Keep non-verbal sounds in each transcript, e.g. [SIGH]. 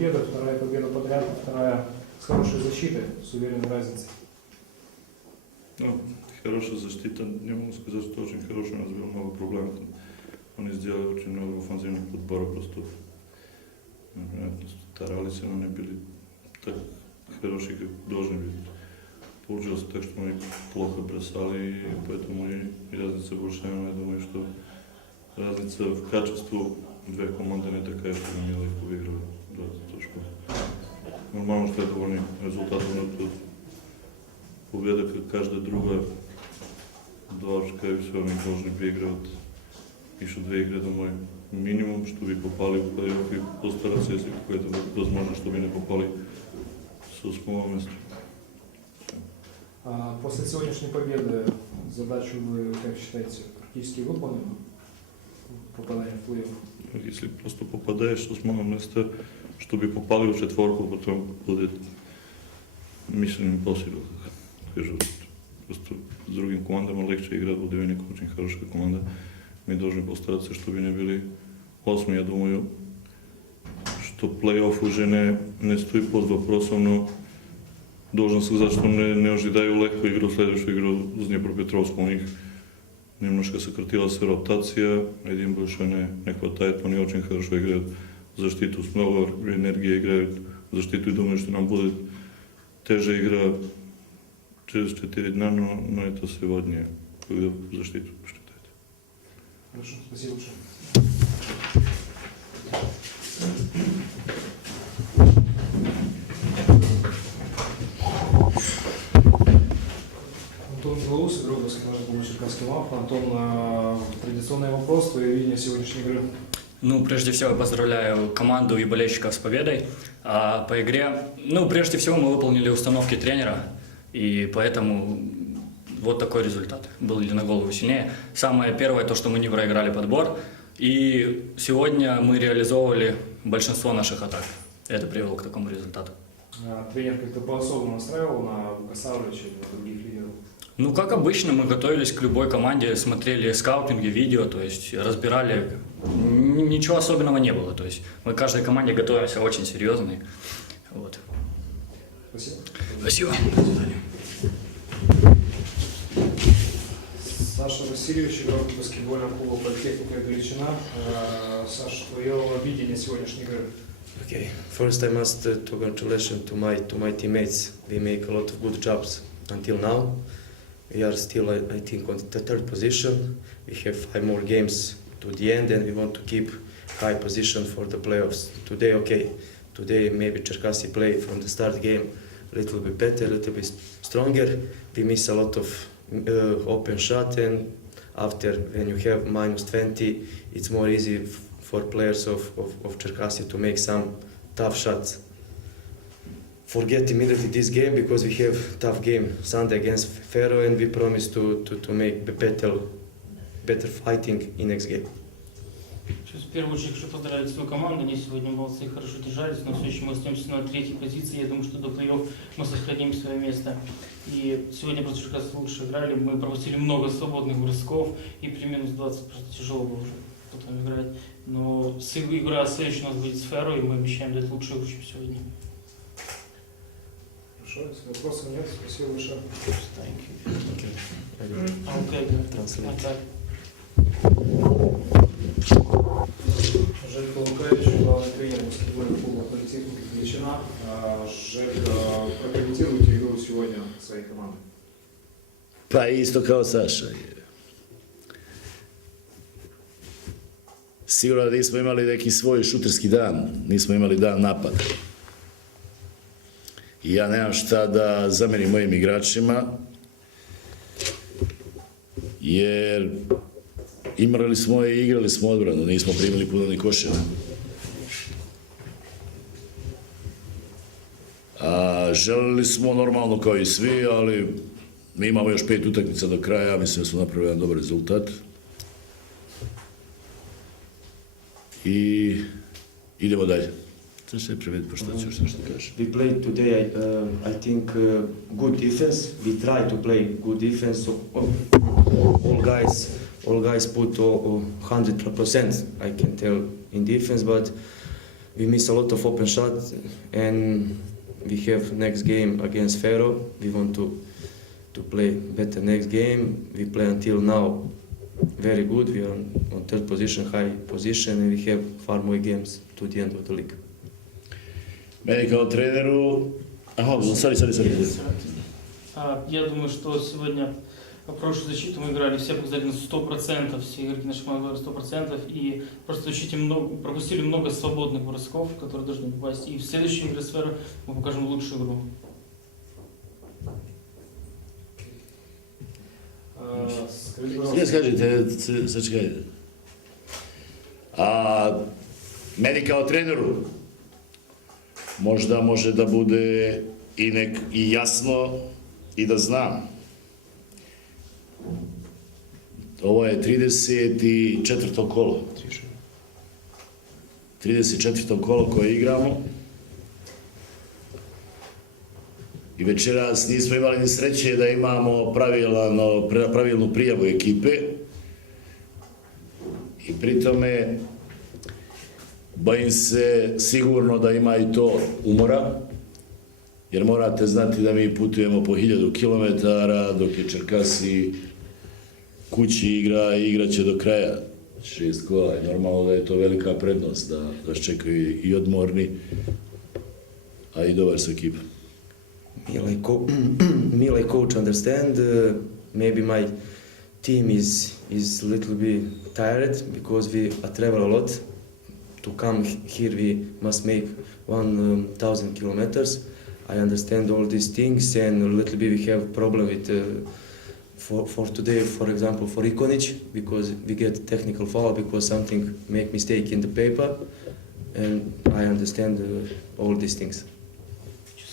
победа, вторая победа подряд, вторая с хорошей защитой, с уверенной разницей. Ну, хорошая защита, не могу сказать, что очень хорошая, у нас было много проблем. Они сделали очень много офанзивных подборов, просто старались, но не были так хороши, как должны быть. Получилось так, что мы плохо бросали, и поэтому и, и разница больше, я думаю, что разница в качестве две команды не такая, что они легко выиграли 20 очков. Нормально, что е доволни резултатом, тут победа, как каждая другая. Два очка и все, они должны выиграть еще две игры домой. Минимум, чтобы попали в плей-офф и постараться, если какое-то возможно, чтобы не попали с восьмого места. А после сегодняшней победы задачу вы, как считаете, практически выполнены? Попадание в плей-офф. Если просто попадаешь с восьмого места, чтобы попали в четверку, потом будет Mission Impossible. Скажу. Просто с другим командам легче играть, Будивник очень хорошая команда. Мы должны постараться, чтобы не были осми, я думаю, что плей-офф уже не, не стои под въпросом, но должен сказать, что не, не ожидаю легко игру, следващу игру с Днепропетровском. У них немножко сократила се ротация, един больше не, не хватает, они очень хорошо играют защиту, с много энергии играют защиту и думаю, что нам будет теже игра через 4 дня, но, но это сегодня, когда защиту посчитать. Хорошо, спасибо большое. Антон Белоус, игрок баскетбольного клуба Черкасский. Антон, традиционный вопрос, твое видение сегодняшней игры. Ну, прежде всего, поздравляю команду и болельщиков с победой. А по игре, ну, прежде всего, мы выполнили установки тренера, и поэтому вот такой результат. Были на голову сильнее. Самое первое, то, что мы не проиграли подбор, и сегодня мы реализовывали большинство наших атак. Это привело к такому результату. А, Тренер как-то по-особому настраивал на Вукасавлевича и на других лидеров. Ну, как обычно, мы готовились к любой команде, смотрели скаутинги, видео, то есть разбирали. Ничего особенного не было. То есть мы к каждой команде готовимся очень серьезно. Вот. Спасибо. Спасибо. Саша Васильевич, игрок баскетбольного клуба «Политехника Галичина». А, Саш, твое видение сегодняшней игры. Okay, first I must uh, to congratulation to my to my teammates. We make a lot of good jobs until now. We are still, I, think, on the third position. We have five more games to the end, and we want to keep high position for the playoffs. Today, okay, today maybe Cherkasy play from the start game a little bit better, a little bit stronger. We miss a lot of uh, open shot, and after when you have minus 20, it's more easy for players of, of, of Cherkasy to make some tough shots. Forget immediately this game because we have tough game Sunday against Faro and we promise to, to, to make better, better fighting in next game. В первую очередь хочу поздравить свою команду. Они сегодня молодцы, хорошо держались, но все еще мы остаемся на третьей позиции. Я думаю, что до плей-офф мы сохраним свое место. И сегодня просто Черкассы лучше играли. Мы пропустили много свободных бросков и при минус 20 просто тяжело было уже потом играть. Но игра следующая у нас будет с Ферро, и мы обещаем дать лучшую игру, чем сегодня. Хорошо, если вопросов нет, спасибо большое. А, окей, да. Translate. А так. Желька Лукавич, главный тренер баскетбольного клуба «Политехника Галичина». А, Желька, прокомментируйте игру сегодня своей команды. Pa isto kao Saša. Sigurno da nismo imali neki svoj šuterski dan, nismo imali dan napada. I ja nemam šta da zamerim mojim igračima, jer imali smo i igrali smo odbranu, nismo primili puno ni koševa. A, želili smo normalno kao i svi, ali mi imamo još pet utakmica do kraja, mislim da smo napravili jedan dobar rezultat. I idemo dalje. We played today, uh, I think, uh, good defense. We try to play good defense. So, all, all guys, all guys put all, all 100%, I can tell, in defense, but we miss a lot of open shots, and we have next game against Faro. We want to to play better next game. We play until now very good. We are on third position, high position, and we have far more games to the end of the league. Meni kao treneru... Aha, sorry, sorry, sorry. А, Я думаю, что сегодня в прошлую защиту мы играли все показатели на 100%, все игроки команды играли 100%, и просто защите много, пропустили много свободных бросков, которые должны попасть. И в следующей игре с Феро мы покажем лучшую игру. Е, Скажіть, будь Скажи, ласка, скажите, зачекайте. А kao treneru možda može da bude i, nek, i jasno i da znam. Ovo je 34. kolo. 34. kolo koje igramo. I večeras nismo imali ni sreće da imamo pravilno, pravilnu prijavu ekipe. I pritome bojim se sigurno da ima i to umora. Jer morate znati da mi putujemo po hiljadu kilometara dok je Čerkasi kući igra i igraće do kraja šest kola. I normalno da je to velika prednost da da nas čekaju i odmorni, a i dobar sa ekipom. Mile, like, [CLEARS THROAT] co- coach understand. Uh, maybe my team is is little bit tired because we travel a lot. To come here, we must make one um, thousand kilometers. I understand all these things, and a little bit we have problem with. Uh, for, for today, for example, for Ikonic, because we get technical foul because something make mistake in the paper, and I understand uh, all these things.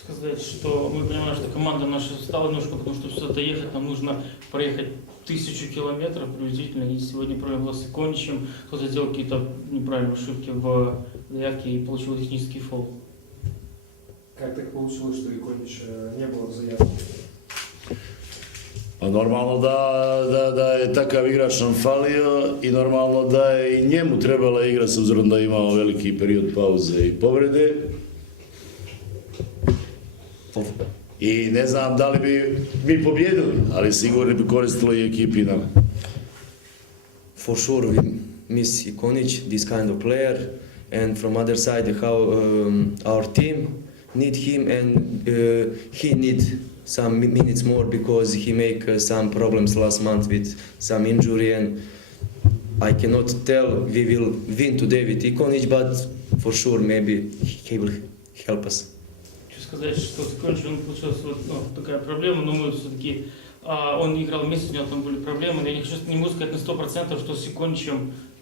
Сказать, что мы понимаем, что команда наша устала немножко, потому что все доехать нам нужно проехать тысячу километров приблизительно. И сегодня проблема была с Иконичем. Кто-то сделал какие-то неправильные ошибки в заявке и получил технический фол. Как так получилось, что Иконич не было в заявке? Pa normalno da, da, da je takav igrač nam falio i normalno da je i njemu trebala igra s obzirom da je imao veliki period pauze i povrede. I ne znam da li bi mi pobjedili, ali sigurno bi koristilo i ekipi i nama. for sure we miss Ikonic, this kind of player, and from other side how um, our team need him and uh, he need some minutes more because he make uh, some problems last month with some injury and I cannot tell we will win today with Ikonic, but for sure maybe he will help us. Сказать, что Иконичем он получилась вот, ну, такая проблема, но мы все-таки а, он играл вместе, у него там были проблемы. Я не хочу, не могу сказать на 100%, что с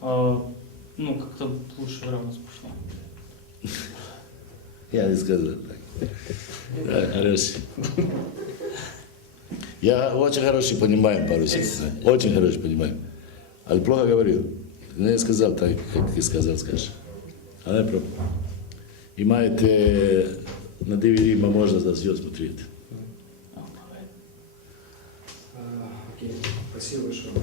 а, ну, как-то лучше игра у нас пошла. Ja ne сказал так. Да. Я очень хороший понимаю по-русски. Очень хороший понимаю. Ali плохо говорю. Не сказал так, как ты сказал, скажешь. А не problem. Имаете на DVD-ма можно да все смотреть. А, Окей, спасибо большое.